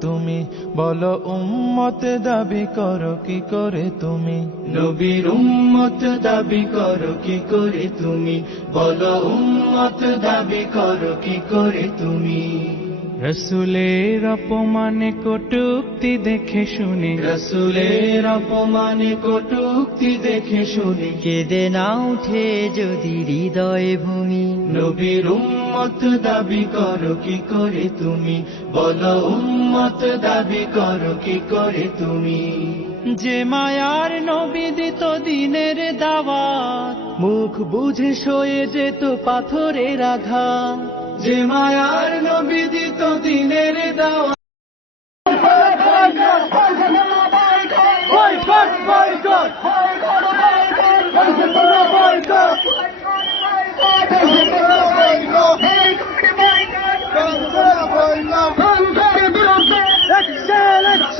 তুমি? বলো উম্মত দাবি করো কি করে তুমি? নবীর উম্মত দাবি করো কি করে তুমি? বলো উম্মত দাবি করো কি করে তুমি? রসুলের অপমানে কটুক্তি দেখে শুনে। রসুলের অপমানে কটুক্তি দেখে শুনি। কেঁদে না উঠে যদি হৃদয় ভূমি। নবীর উম্মত দাবি করো কি করে তুমি? বলো উম্মত দাবি করো কি করে তুমি যে মায়ার নবিদিত দিনের দাওয়াত মুখ বুঝে সয়ে যেত পাথরের আঘাত যে মায়ার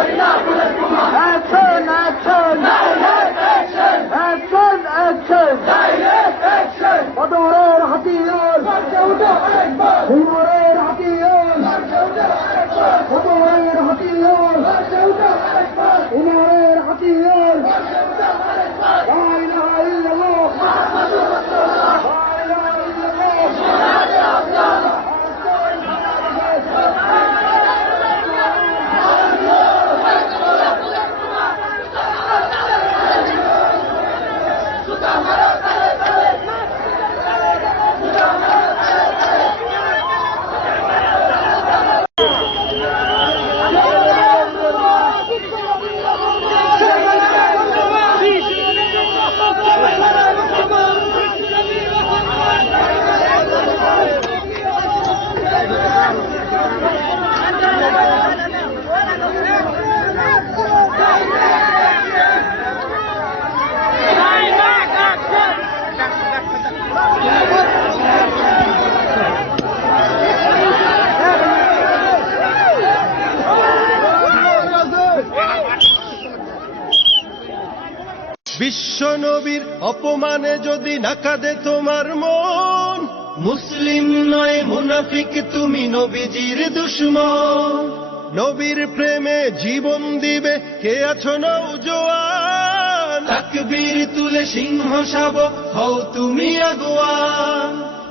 Hallelujah. বিশ্ব নবীর অপমানে যদি না কাঁদে তোমার মন, মুসলিম নয়, মুনাফিক, তুমি নবীজির দুশ্মন। নবীর প্রেমে জীবন দিবে, কে আছো নৌজোয়ান তাকবীর তুলে সিংহ সাব, হও তুমি আগুয়ান।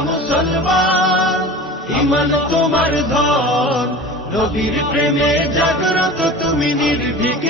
মুসলমান, ইমান তোমার ধন, নবীর প্রেমে জাগ্রত তুমি নির্ভীক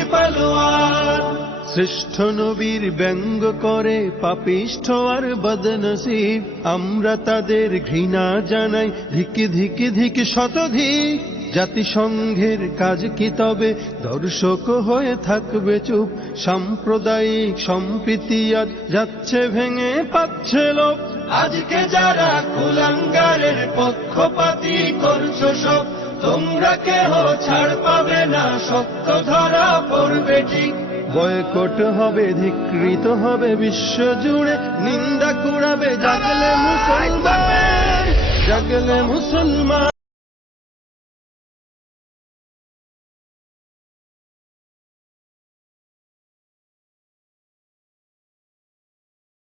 শ্রেষ্ঠ নবীর ব্যঙ্গ করে পাপিষ্ঠ আর বদনসিব, আমরা তাদের ঘৃণা জানাই ধিকে ধিকে ধিকে শতধিক। জাতিসংঘের কাজ কি তবে? দর্শক হয়ে থাকবে চুপ। সাম্প্রদায়িক সম্প্রীতি আজ যাচ্ছে ভেঙে পাচ্ছে লোক আজকে যারা কুলাঙ্গারের পক্ষপাতি করছ সব তোমরা কেহ ছাড় পাবে না সত্য ধরা পড়বে ঠিক। বয়কট হবে ধিকৃত হবে বিশ্ব জুড়ে নিন্দা কুড়াবে। জাগলে মুসলমান জাগলে মুসলমান।